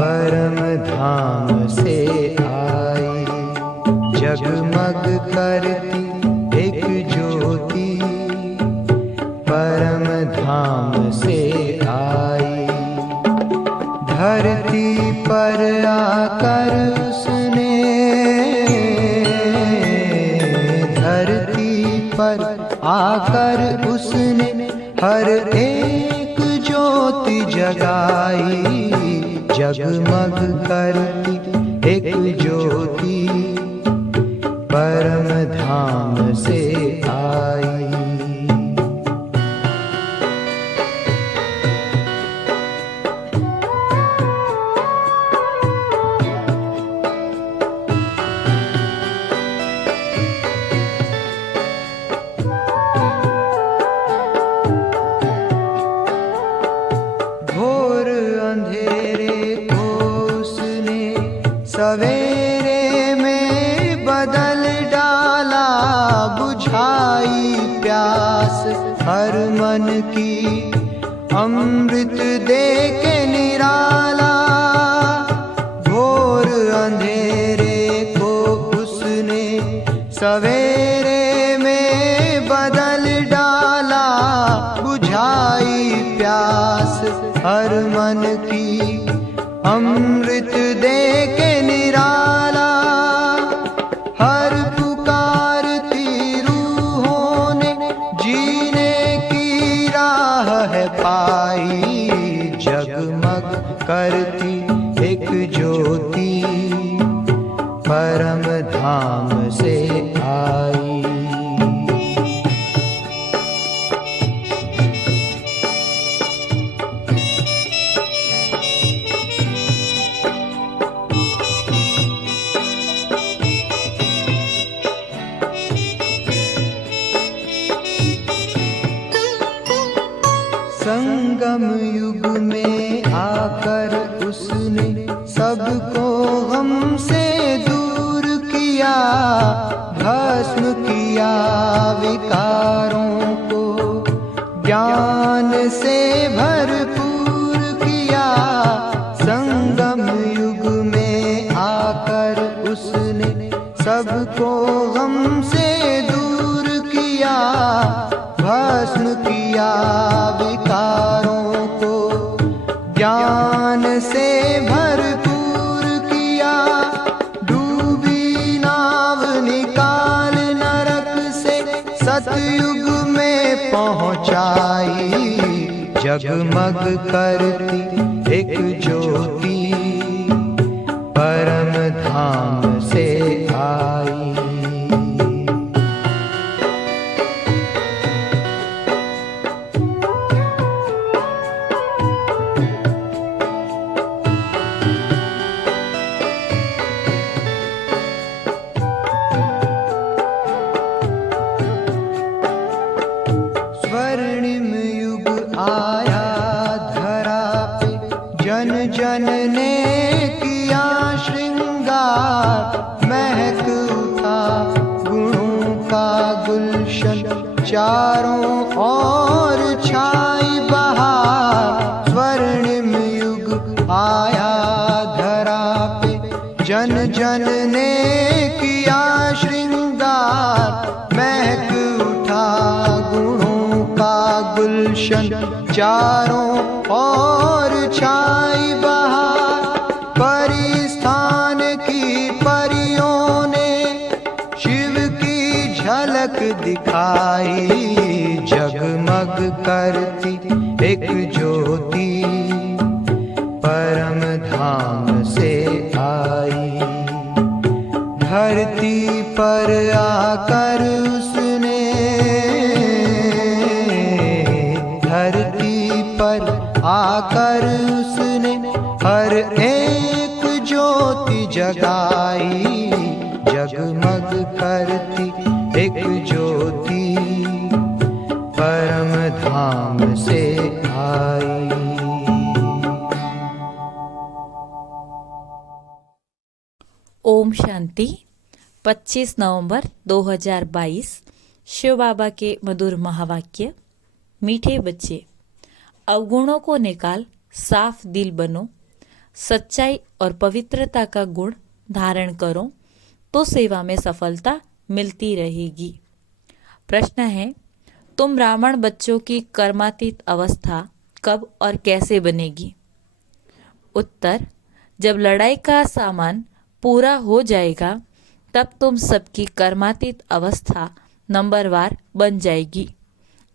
परम धाम से आई। जगमग करती एक ज्योति परम धाम से आई। धरती पर आकर उसने, धरती पर आकर उसने हर एक ज्योति जगाई। जगमग करती एक ज्योति परम धाम से आई। सवेरे में बदल डाला, बुझाई प्यास हर मन की, अमृत दे के निराला। घोर अंधेरे को उसने सवेरे में बदल डाला, बुझाई प्यास हर मन की, अमृत दे के निराला। हर पुकारती रूहों ने जीने की राह है पाई। जगमग करती एक ज्योति परम धाम से आई। संगम युग में आकर उसने सबको हमसे दूर किया, भस्म किया विकारों को, ज्ञान से भरपूर किया। संगम युग में आकर उसने सबको हमसे दूर किया, भस्म किया विकारों को, ज्ञान से भरपूर किया। डूबी नाव निकाल नरक से सतयुग में पहुंचाई। जगमग करती एक ज्योति परम धाम से आई। स्वर्णिम युग आया धरा पे, जन जन ने किया श्रृंगार। महक उठा गुणों का गुलशन, चारों ओर छाई बहार। स्वर्णिम युग आया धरा पे, जन जन ने किया श्रृंगार। महक उठा गुणों का गुलशन, चारों ओर छाई बहार। परिस्थान की परियों ने शिव की झलक दिखाई। जगमग करती एक ज्योति परम धाम से आई। धरती पर आकर उसने, धरती पर आकर उसने हर एक ज्योति जगाई। जगमग करती एक ज्योति परम धाम से आई। ओम शांति। 25 नवंबर 2022 शिव बाबा के मधुर महावाक्य। मीठे बच्चे, अवगुणों को निकाल साफ दिल बनो, सच्चाई और पवित्रता का गुण धारण करो तो सेवा में सफलता मिलती रहेगी। प्रश्न है, तुम रावण बच्चों की कर्मातीत अवस्था कब और कैसे बनेगी? उत्तर, जब लड़ाई का सामान पूरा हो जाएगा तब तुम सबकी कर्मातीत अवस्था नंबरवार बन जाएगी।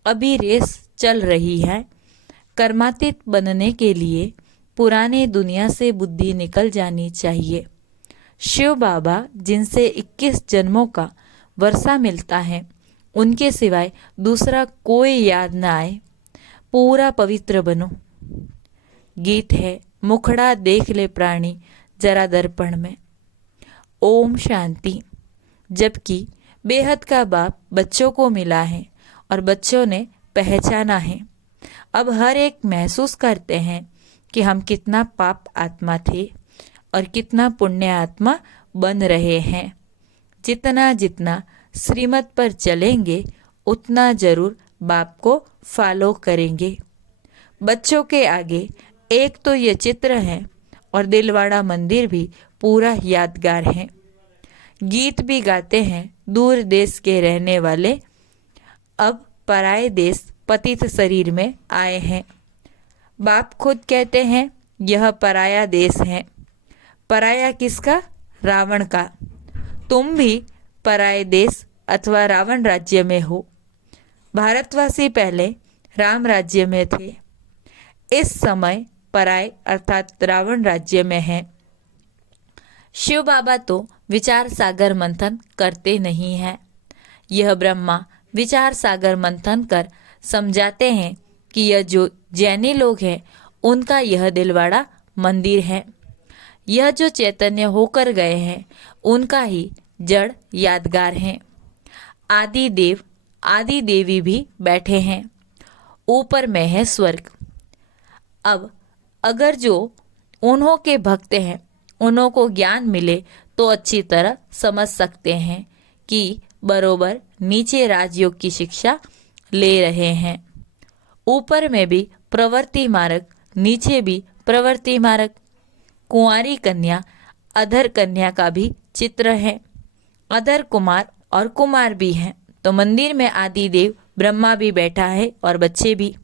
अभी रेस चल रही है। कर्मातीत बनने के लिए पुराने दुनिया से बुद्धि निकल जानी चाहिए। शिव बाबा जिनसे 21 जन्मों का वर्षा मिलता है, उनके सिवाय दूसरा कोई याद न आए। पूरा पवित्र बनो। गीत है, मुखड़ा देख ले प्राणी जरा दर्पण में। ओम शांति। जबकि बेहद का बाप बच्चों को मिला है और बच्चों ने पहचाना है। अब हर एक महसूस करते हैं कि हम कितना पाप आत्मा थे और कितना पुण्य आत्मा बन रहे हैं। जितना जितना श्रीमत पर चलेंगे उतना जरूर बाप को फॉलो करेंगे। बच्चों के आगे एक तो ये चित्र है और दिलवाड़ा मंदिर भी पूरा यादगार है। गीत भी गाते हैं, दूर देश के रहने वाले अब पराए देश पतित शरीर में आए हैं। बाप खुद कहते हैं यह पराया देश है। पराया किसका? रावण का। तुम भी पराए देश अथवा रावण राज्य में हो। भारतवासी पहले राम राज्य में थे, इस समय पराए अर्थात रावण राज्य में हैं। शिव बाबा तो विचार सागर मंथन करते नहीं हैं। यह ब्रह्मा विचार सागर मंथन कर समझाते हैं कि यह जो जैनी लोग हैं उनका यह दिलवाड़ा मंदिर है। यह जो चैतन्य होकर गए हैं उनका ही जड़ यादगार है। आदि देव आदि देवी भी बैठे हैं। ऊपर में है स्वर्ग। अब अगर जो उन्हों के भक्त हैं उन्हों को ज्ञान मिले तो अच्छी तरह समझ सकते हैं कि बरोबर नीचे राजयोग की शिक्षा ले रहे हैं। ऊपर में भी प्रवृत्ति मार्ग, नीचे भी प्रवृत्ति मार्ग। कुंवारी कन्या अधर कन्या का भी चित्र है। अधर कुमार और कुमार भी हैं। तो मंदिर में आदि देव ब्रह्मा भी बैठा है और बच्चे भी।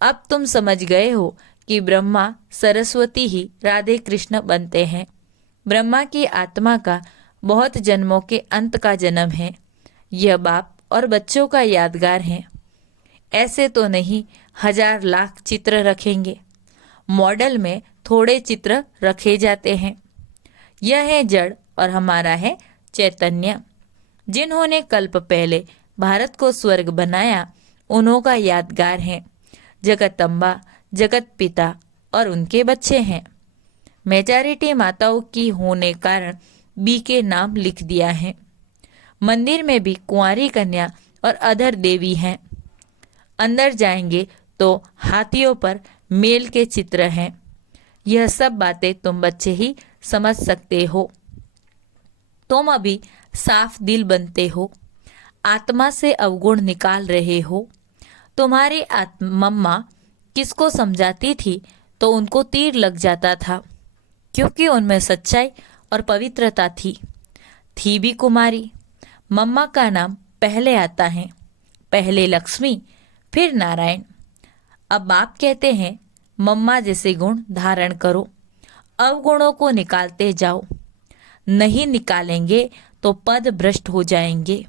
अब तुम समझ गए हो कि ब्रह्मा सरस्वती ही राधे कृष्ण बनते हैं। ब्रह्मा की आत्मा का बहुत जन्मों के अंत का जन्म है। यह बाप और बच्चों का यादगार है। ऐसे तो नहीं 1000 लाख चित्र रखेंगे। मॉडल में थोड़े चित्र रखे जाते हैं। यह है जड़ और हमारा है चैतन्य। जिन्होंने कल्प पहले भारत को स्वर्ग बनाया उन्हों का यादगार है। जगदम्बा, जगत पिता और उनके बच्चे हैं। मेजॉरिटी माताओं की होने कारण बी के नाम लिख दिया है। मंदिर में भी कुंवारी कन्या और अधर देवी हैं। अंदर जाएंगे तो हाथियों पर मेल के चित्र हैं। यह सब बातें तुम बच्चे ही समझ सकते हो। तुम अभी साफ दिल बनते हो, आत्मा से अवगुण निकाल रहे हो। तुम्हारी मम्मा किसको समझाती थी तो उनको तीर लग जाता था, क्योंकि उनमें सच्चाई और पवित्रता थी भी कुमारी। मम्मा का नाम पहले आता है, पहले लक्ष्मी फिर नारायण। अब बाप कहते हैं मम्मा जैसे गुण धारण करो, अवगुणों को निकालते जाओ। नहीं निकालेंगे तो पद भ्रष्ट हो जाएंगे।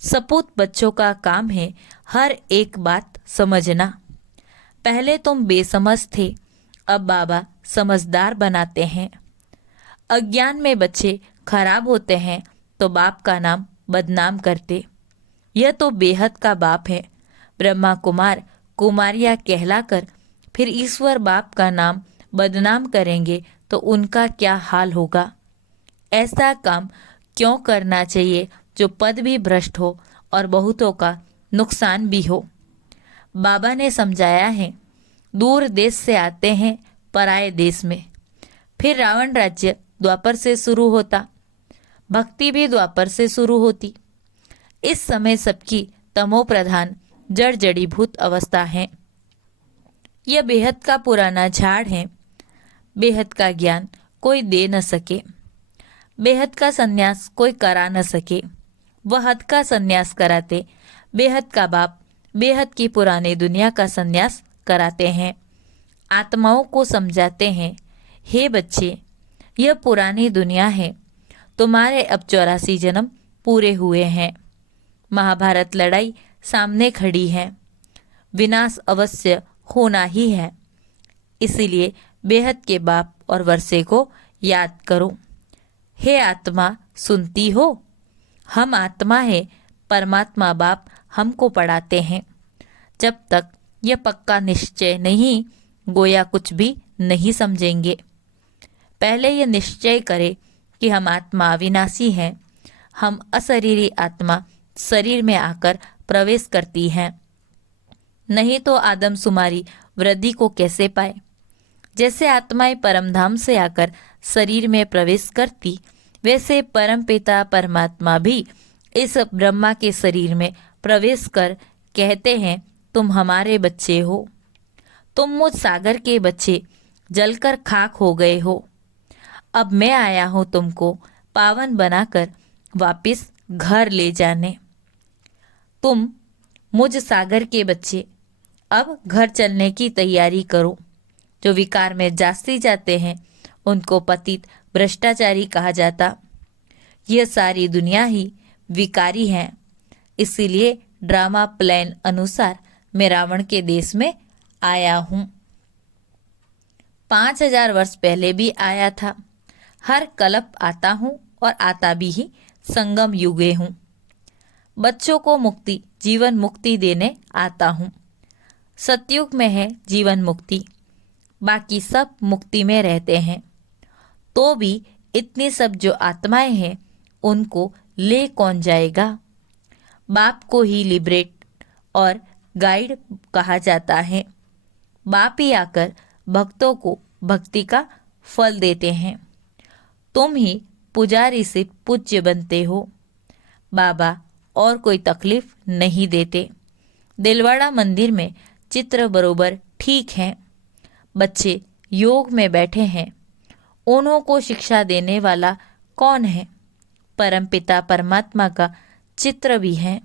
सपूत बच्चों का काम है हर एक बात समझना। पहले तुम बेसमझ थे, अब बाबा समझदार बनाते हैं। अज्ञान में बच्चे खराब होते हैं तो बाप का नाम बदनाम करते। यह तो बेहद का बाप है। ब्रह्मा कुमार कुमारिया कहलाकर फिर ईश्वर बाप का नाम बदनाम करेंगे तो उनका क्या हाल होगा। ऐसा काम क्यों करना चाहिए जो पद भी भ्रष्ट हो और बहुतों का नुकसान भी हो। बाबा ने समझाया है, दूर देश से आते हैं पराए देश में। फिर रावण राज्य द्वापर से शुरू होता, भक्ति भी द्वापर से शुरू होती। इस समय सबकी तमो प्रधान जड़ जड़ीभूत अवस्था है। यह बेहद का पुराना झाड़ है। बेहद का ज्ञान कोई दे न सके। बेहद का संन्यास कोई करा न सके। वह हद का संन्यास कराते, बेहद का बाप बेहद की पुरानी दुनिया का संन्यास कराते हैं। आत्माओं को समझाते हैं, हे बच्चे, यह पुरानी दुनिया है, तुम्हारे अब 84 जन्म पूरे हुए हैं। महाभारत लड़ाई सामने खड़ी है, विनाश अवश्य होना ही है। इसीलिए बेहद के बाप और वर्षे को याद करो। हे आत्मा, सुनती हो? हम आत्मा है, परमात्मा बाप हमको पढ़ाते हैं। जब तक यह पक्का निश्चय नहीं, गोया कुछ भी नहीं समझेंगे। पहले यह निश्चय करे कि हम आत्मा अविनाशी हैं। हम अशरीरी आत्मा शरीर में आकर प्रवेश करती है, नहीं तो आदमशुमारी वृद्धि को कैसे पाए। जैसे आत्माएं परमधाम से आकर शरीर में प्रवेश करती, वैसे परमपिता परमात्मा भी इस ब्रह्मा के शरीर में प्रवेश कर कहते हैं, तुम हमारे बच्चे हो। तुम मुझ सागर के बच्चे जलकर खाक हो गए हो। अब मैं आया हूं तुमको पावन बनाकर वापिस घर ले जाने। तुम मुझ सागर के बच्चे अब घर चलने की तैयारी करो। जो विकार में जास्ती जाते हैं उनको पतित भ्रष्टाचारी कहा जाता। यह सारी दुनिया ही विकारी है। इसीलिए ड्रामा प्लान अनुसार मैं रावण के देश में आया हूं। 5000 वर्ष पहले भी आया था। हर कल्प आता हूं और आता भी ही संगम युगे हूं। बच्चों को मुक्ति, जीवन मुक्ति देने आता हूं। सतयुग में है जीवन मुक्ति, बाकी सब मुक्ति में रहते हैं। तो भी इतनी सब जो आत्माएं हैं उनको ले कौन जाएगा। बाप को ही लिबरेट और गाइड कहा जाता है। बाप ही आकर भक्तों को भक्ति का फल देते हैं। तुम ही पुजारी से पूज्य बनते हो। बाबा और कोई तकलीफ नहीं देते। दिलवाड़ा मंदिर में चित्र बरोबर ठीक है। बच्चे योग में बैठे हैं। उन्हों को शिक्षा देने वाला कौन है? परमपिता परमात्मा का चित्र भी है।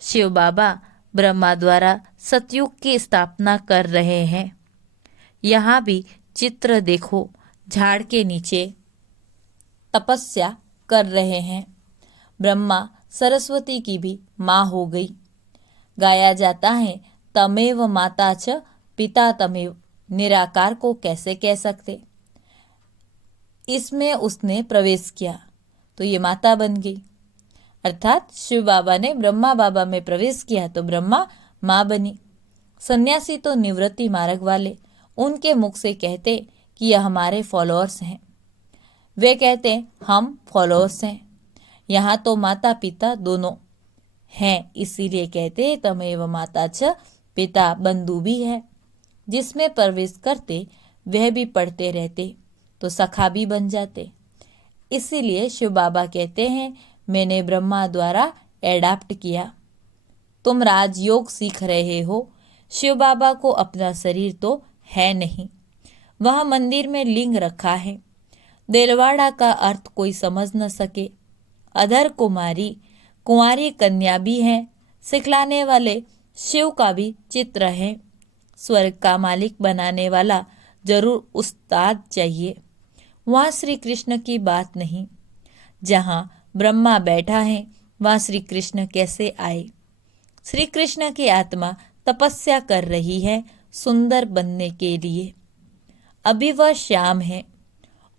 शिव बाबा ब्रह्मा द्वारा सतयुग की स्थापना कर रहे हैं। यहाँ भी चित्र देखो, झाड़ के नीचे तपस्या कर रहे हैं। ब्रह्मा सरस्वती की भी माँ हो गई। गाया जाता है, तमेव माता च पिता तमेव। निराकार को कैसे कह सकते? इसमें उसने प्रवेश किया तो ये माता बन गई। अर्थात शिव बाबा ने ब्रह्मा बाबा में प्रवेश किया तो ब्रह्मा माँ बनी। सन्यासी तो निवृत्ति मार्ग वाले, उनके मुख से कहते कि यह हमारे फॉलोअर्स हैं। वे कहते हम फॉलोअर्स हैं। यहाँ तो माता पिता दोनों हैं, इसीलिए कहते तमेव माता च पिता। बंधु भी है। जिसमें प्रवेश करते वह भी पढ़ते रहते तो सखा भी बन जाते। इसीलिए शिव बाबा कहते हैं, मैंने ब्रह्मा द्वारा एडाप्ट किया। तुम राजयोग सीख रहे हो। शिव बाबा को अपना शरीर तो है नहीं। वह मंदिर में लिंग रखा है। दिलवाड़ा का अर्थ कोई समझ न सके। अधर कुमारी, कुंवारी कन्या भी है। सिखलाने वाले शिव का भी चित्र है। स्वर्ग का मालिक बनाने वाला जरूर उस्ताद चाहिए। वहाँ श्री कृष्ण की बात नहीं। जहाँ ब्रह्मा बैठा है वहाँ श्री कृष्ण कैसे आए? श्री कृष्ण की आत्मा तपस्या कर रही है सुंदर बनने के लिए। अभी वह श्याम है।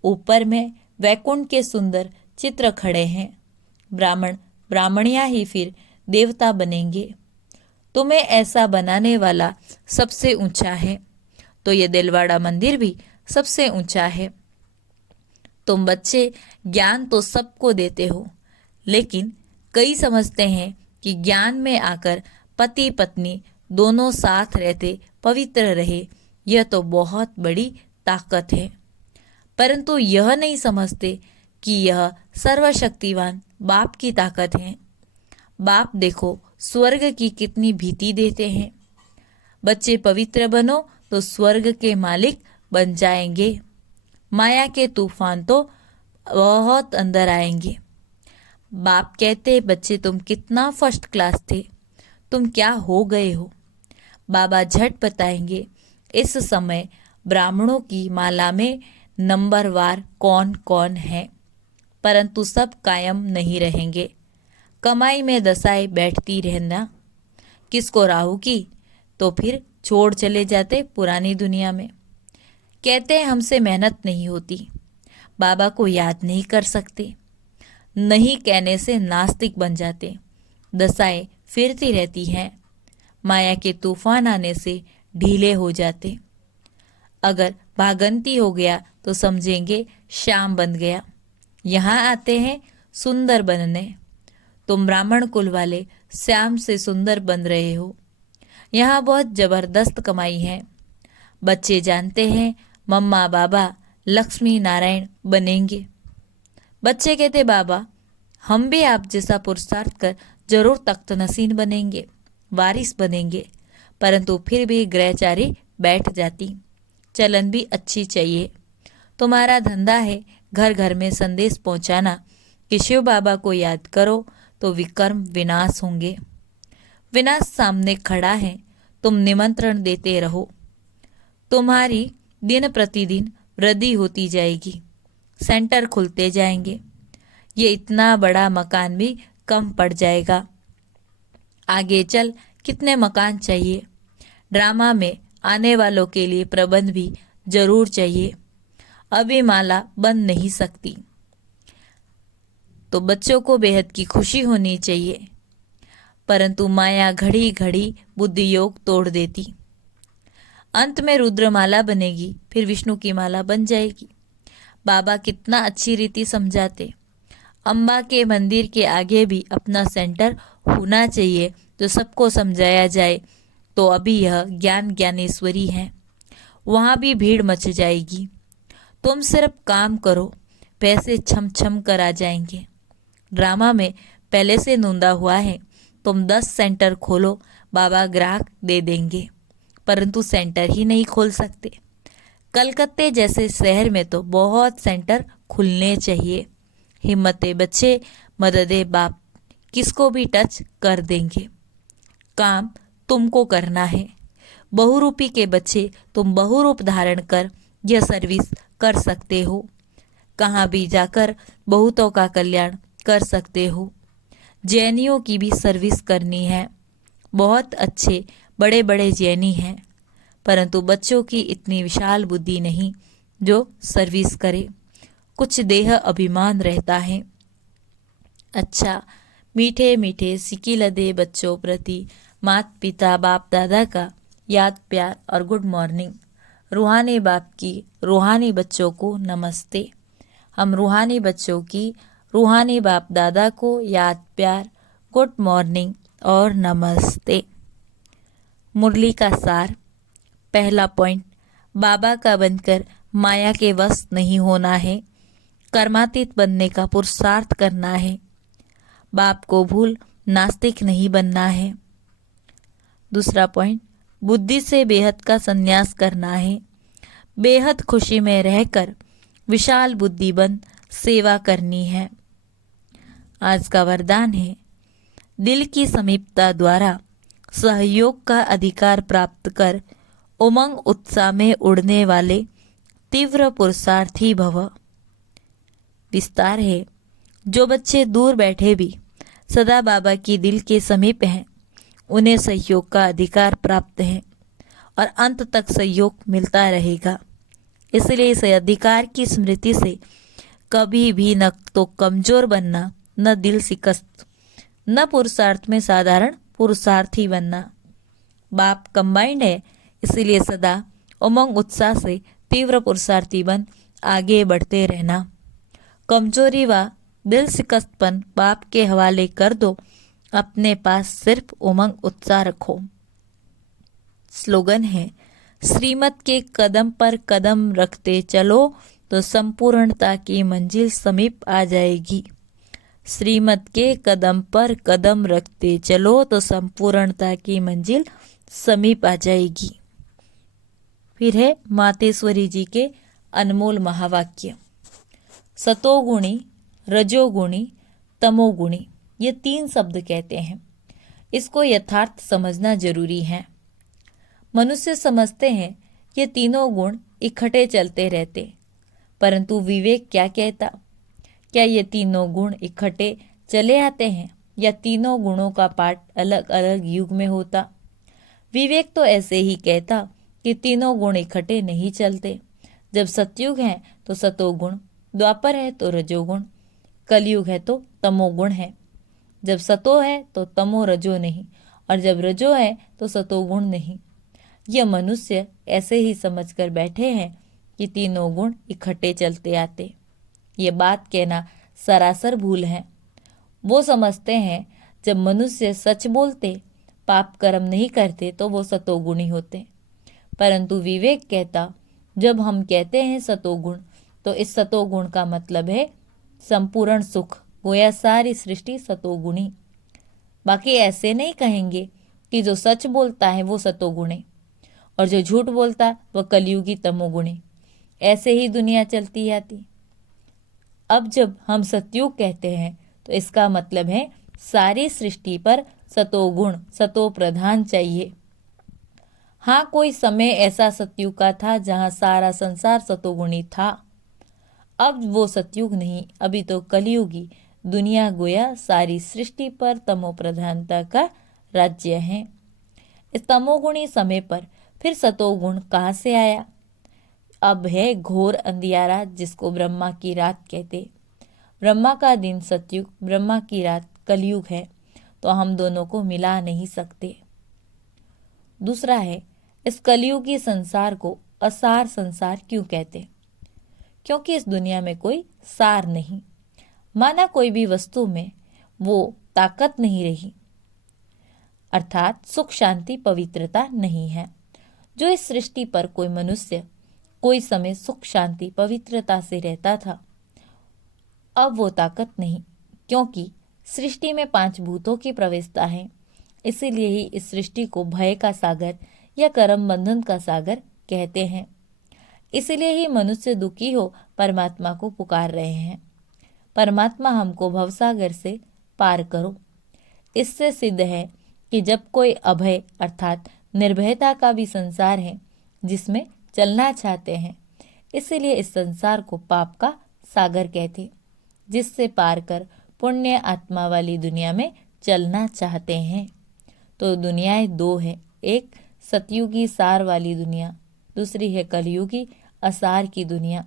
ऊपर में वैकुंठ के सुंदर चित्र खड़े हैं। ब्राह्मण ब्राह्मणियाँ ही फिर देवता बनेंगे। तुम्हें ऐसा बनाने वाला सबसे ऊंचा है, तो ये दिलवाड़ा मंदिर भी सबसे ऊंचा है। तुम बच्चे ज्ञान तो सबको देते हो, लेकिन कई समझते हैं कि ज्ञान में आकर पति पत्नी दोनों साथ रहते पवित्र रहे, यह तो बहुत बड़ी ताकत है। परंतु यह नहीं समझते कि यह सर्वशक्तिवान बाप की ताकत है। बाप देखो स्वर्ग की कितनी भीति देते हैं। बच्चे पवित्र बनो तो स्वर्ग के मालिक बन जाएंगे। माया के तूफान तो बहुत अंदर आएंगे। बाप कहते, बच्चे तुम कितना फर्स्ट क्लास थे, तुम क्या हो गए हो। बाबा झट बताएंगे, इस समय ब्राह्मणों की माला में नंबरवार कौन कौन है, परंतु सब कायम नहीं रहेंगे। कमाई में दशाएं बैठती रहना, किसको राहु की, तो फिर छोड़ चले जाते पुरानी दुनिया में। कहते हैं हमसे मेहनत नहीं होती, बाबा को याद नहीं कर सकते, नहीं कहने से नास्तिक बन जाते। दशाएं फिरती रहती हैं, माया के तूफान आने से ढीले हो जाते। अगर भागंती हो गया तो समझेंगे शाम बन गया। यहाँ आते हैं सुंदर बनने। तुम ब्राह्मण कुल वाले श्याम से सुंदर बन रहे हो। यहाँ बहुत जबरदस्त कमाई है। बच्चे जानते हैं मम्मा बाबा लक्ष्मी नारायण बनेंगे। बच्चे कहते, बाबा हम भी आप जैसा पुरुषार्थ कर जरूर तख्त नसीन बनेंगे, वारिस बनेंगे। परंतु फिर भी ग्रहचारी बैठ जाती। चलन भी अच्छी चाहिए। तुम्हारा धंधा है घर घर में संदेश पहुंचाना कि शिव बाबा को याद करो तो विकर्म विनाश होंगे। विनाश सामने खड़ा है, तुम निमंत्रण देते रहो। तुम्हारी दिन प्रतिदिन वृद्धि होती जाएगी, सेंटर खुलते जाएंगे। ये इतना बड़ा मकान भी कम पड़ जाएगा। आगे चल कितने मकान चाहिए। ड्रामा में आने वालों के लिए प्रबंध भी जरूर चाहिए। अभी माला बन नहीं सकती, तो बच्चों को बेहद की खुशी होनी चाहिए, परंतु माया घड़ी घड़ी बुद्धि योग तोड़ देती। अंत में रुद्रमाला बनेगी, फिर विष्णु की माला बन जाएगी। बाबा कितना अच्छी रीति समझाते। अम्बा के मंदिर के आगे भी अपना सेंटर होना चाहिए, तो सबको समझाया जाए। तो अभी यह ज्ञान ज्ञानेश्वरी है, वहाँ भी भीड़ मच जाएगी। तुम सिर्फ काम करो, पैसे छम छम कर आ जाएंगे। ड्रामा में पहले से नोंदा हुआ है, तुम 10 सेंटर खोलो, बाबा ग्राहक दे देंगे, परंतु सेंटर ही नहीं खोल सकते। कलकत्ते जैसे शहर में तो बहुत सेंटर खुलने चाहिए। हिम्मते बच्चे, मददे बाप, किसको भी टच कर देंगे। काम तुमको करना है। बहुरूपी के बच्चे, तुम बहुरूप धारण कर यह सर्विस कर सकते हो। कहाँ भी जाकर बहुतों का कल्याण कर सकते हो। जैनियों की भी सर्विस करनी है। बहुत अच्छे बड़े बड़े जैनी हैं, परंतु बच्चों की इतनी विशाल बुद्धि नहीं जो सर्विस करे। कुछ देह अभिमान रहता है। अच्छा, मीठे मीठे सिकिलदे बच्चों प्रति माता पिता बाप दादा का याद प्यार और गुड मॉर्निंग। रूहानी बाप की रूहानी बच्चों को नमस्ते। हम रूहानी बच्चों की रूहानी बाप दादा को याद प्यार, गुड मॉर्निंग और नमस्ते। मुरली का सार। पहला पॉइंट, बाबा का बनकर माया के वश नहीं होना है, कर्मातीत बनने का पुरुषार्थ करना है। बाप को भूल नास्तिक नहीं बनना है। दूसरा पॉइंट, बुद्धि से बेहद का संन्यास करना है। बेहद खुशी में रहकर विशाल बुद्धि बन सेवा करनी है। आज का वरदान है, दिल की समीपता द्वारा सहयोग का अधिकार प्राप्त कर उमंग उत्साह में उड़ने वाले तीव्र पुरुषार्थी भव। विस्तार है, जो बच्चे दूर बैठे भी सदा बाबा की दिल के समीप हैं, उन्हें सहयोग का अधिकार प्राप्त है और अंत तक सहयोग मिलता रहेगा। इसलिए इस अधिकार की स्मृति से कभी भी न तो कमजोर बनना, न दिल शिकस्त, न पुरुषार्थ में साधारण पुरुषार्थी बनना। बाप कंबाइंड है, इसलिए सदा उमंग उत्साह से तीव्र पुरुषार्थी बन आगे बढ़ते रहना। कमजोरी व दिल शिकस्तपन बाप के हवाले कर दो, अपने पास सिर्फ उमंग उत्साह रखो। स्लोगन है, श्रीमत के कदम पर कदम रखते चलो तो संपूर्णता की मंजिल समीप आ जाएगी। श्रीमत के कदम पर कदम रखते चलो तो संपूर्णता की मंजिल समीप आ जाएगी। फिर है मातेश्वरी जी के अनमोल महावाक्य। सतोगुणी, रजोगुणी, तमोगुणी, ये 3 शब्द कहते हैं। इसको यथार्थ समझना जरूरी है। मनुष्य समझते हैं ये तीनों गुण इकट्ठे चलते रहते, परंतु विवेक क्या कहता? क्या ये तीनों गुण इकट्ठे चले आते हैं या तीनों गुणों का पाठ अलग अलग युग में होता? विवेक तो ऐसे ही कहता कि तीनों गुण इकट्ठे नहीं चलते। जब सतयुग है तो सतोगुण, द्वापर है तो रजोगुण, कलयुग है तो तमोगुण है। जब सतो है तो तमो रजो नहीं, और जब रजो है तो सतोगुण नहीं। यह मनुष्य ऐसे ही समझकर बैठे हैं कि तीनों गुण इकट्ठे चलते आते। ये बात कहना सरासर भूल है। वो समझते हैं जब मनुष्य सच बोलते, पाप कर्म नहीं करते तो वो सतोगुणी होते। परंतु विवेक कहता, जब हम कहते हैं सतोगुण तो इस सतोगुण का मतलब है संपूर्ण सुख, गोया सारी सृष्टि सतोगुणी। बाकी ऐसे नहीं कहेंगे कि जो सच बोलता है वो सतोगुणी और जो झूठ बोलता है वह कलयुगी तमोगुणी। ऐसे ही दुनिया चलती आती। अब जब हम सतयुग कहते हैं तो इसका मतलब है सारी सृष्टि पर सतोगुण, सतो प्रधान चाहिए। हाँ, कोई समय ऐसा सतयुग का था जहाँ सारा संसार सतोगुणी था। अब वो सतयुग नहीं, अभी तो कलयुगी दुनिया गोया सारी सृष्टि पर तमो प्रधानता का राज्य है। इस तमोगुणी समय पर फिर सतोगुण कहाँ से आया? अब है घोर अंधियारा, जिसको ब्रह्मा की रात कहते। ब्रह्मा का दिन सतयुग, ब्रह्मा की रात कलयुग है, तो हम दोनों को मिला नहीं सकते। दूसरा है, इस कलयुगी संसार को असार संसार क्यों कहते? क्योंकि इस दुनिया में कोई सार नहीं, माना कोई भी वस्तु में वो ताकत नहीं रही, अर्थात सुख शांति पवित्रता नहीं है। जो इस सृष्टि पर कोई मनुष्य कोई समय सुख शांति पवित्रता से रहता था, अब वो ताकत नहीं, क्योंकि सृष्टि में 5 भूतों की प्रवेशता है। इसीलिए ही इस सृष्टि को भय का सागर या कर्म बंधन का सागर कहते हैं। इसीलिए ही मनुष्य दुखी हो परमात्मा को पुकार रहे हैं, परमात्मा हमको भवसागर से पार करो। इससे सिद्ध है कि जब कोई अभय अर्थात निर्भयता का भी संसार है जिसमें चलना चाहते हैं, इसीलिए इस संसार को पाप का सागर कहते, जिससे पार कर पुण्य आत्मा वाली दुनिया में चलना चाहते हैं। तो दुनियाएं 2 है, एक सतयुगी सार वाली दुनिया, दूसरी है कलयुगी असार की दुनिया।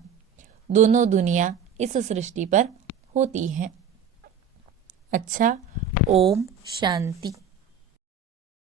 दोनों दुनिया इस सृष्टि पर होती हैं। अच्छा, ओम शांति।